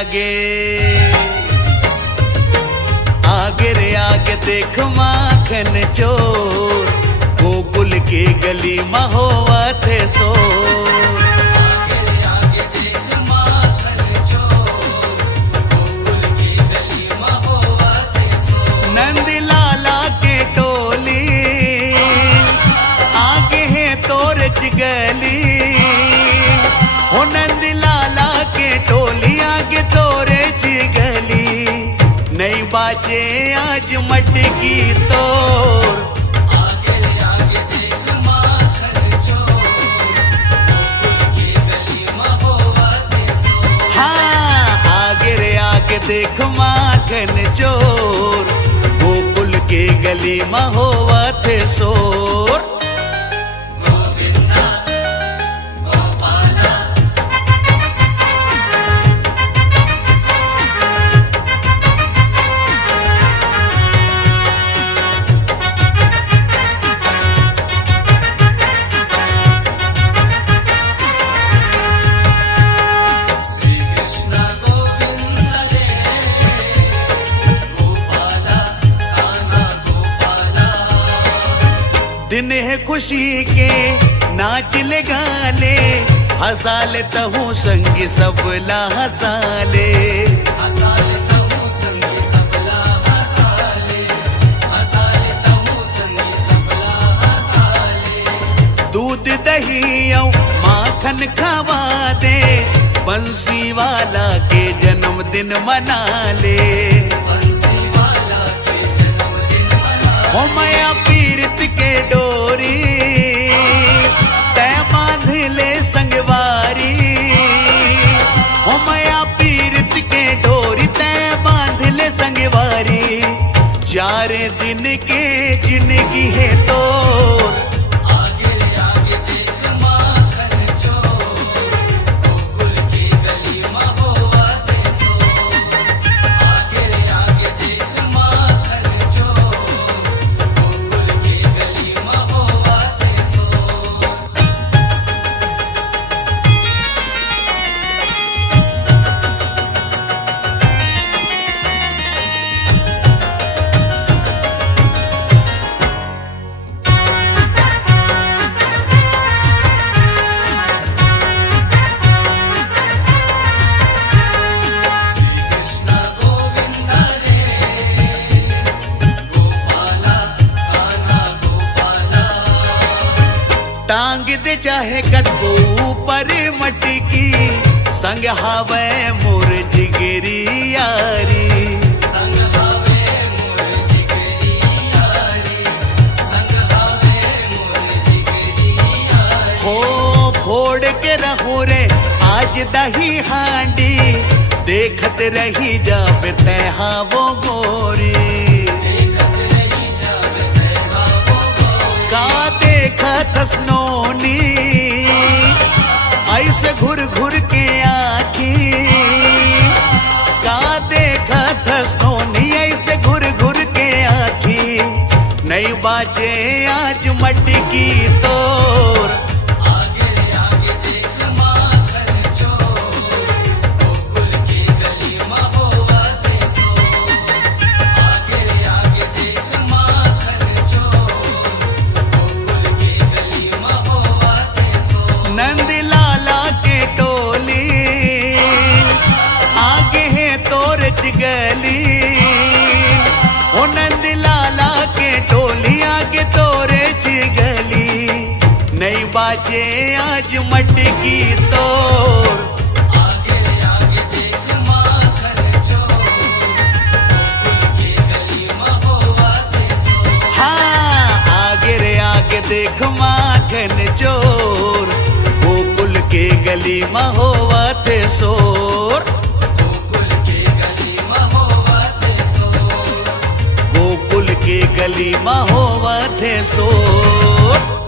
आगे, आगे रे आगे देख माखन चोर, गोकुल की गली में होवा थे शोर। आगे रे आगे देख माखन चोर, गोकुल की गली में होवा थे शोर। नंद लाला के टोली आगे है तोर गली, हो नंद लाला के टोली आगे तोरे गली। नहीं बाजे आज मटकी तोर, आगे रे आगे देख माखन चोर, गोकुल की गली में होवा थे शोर। हाँ आगे रे आगे देख माखन चोर, गोकुल के गली में होवा थे शोर। गोविंदा गोपाला श्री कृष्ण गोविंद रे, गोपाला कान्हा गोपाला। दिन है खुशी के नाच ले गाले, हंसा ले तहु संगी सबला हंसा ले। हसाले तहु संगी सबला हसाले, हसाले तहु संगी सबला हसाले। दूध दही औ माखन खावा दे, बंसी वाला के जन्मदिन मना ले। बंसी वाला के जन्मदिन मना, हो माया पीरत के डोरी, तय बांध ले संगवारी। हो माया पीरत के डोरी, तय बांध ले संगवारी। 4 दिन के जिंदगी है तोर, आगे रे आगे देख माखन चोर, गोकुल की गली में होवा थे शोर। आगे रे आगे देख माखन चोर, गोकुल की गली में होवा थे शोर। श्री कृष्ण गोविंद रे, गोपाला कान्हा गोपाला। टांग दे चाहे कदबो ऊपर मटकी, संग हावे मोर जिगरी यारी। संग हावे मोर जिगरी यारी, संग हावे मोर जिगरी यारी। हो फोड़ के रहो रे आज दही हांडी, देखत रही जावे तैहा वो गोरी। देखत रही जावे तैहा वो गोरी। का देखत स्नोनी ऐसे घुर घुर के आखी, का देखत स्नोनी ऐसे घुर घुर के आखी। नहीं बाजे आज मटकी तोर, आगे रे आगे देख माखन चोर, गोकुल की गली में होवा थे शोर। आगे रे आगे देख माखन चोर, गोकुल की गली में होवा थे शोर। नंद लाला के टोली आगे है तोर गली। हो नंद लाला के टोली आगे तोरे गली। नहीं बाजे आज मटकी तोर, आगे रे आगे देख माखन चोर, गोकुल की गली में होवा थे शोर। हाँ आगे रे आगे देख माखन चोर, गोकुल के गली में होवा थे शोर। गोकुल की गली में होवा थे शोर। गोकुल के गली में होवा थे शोर।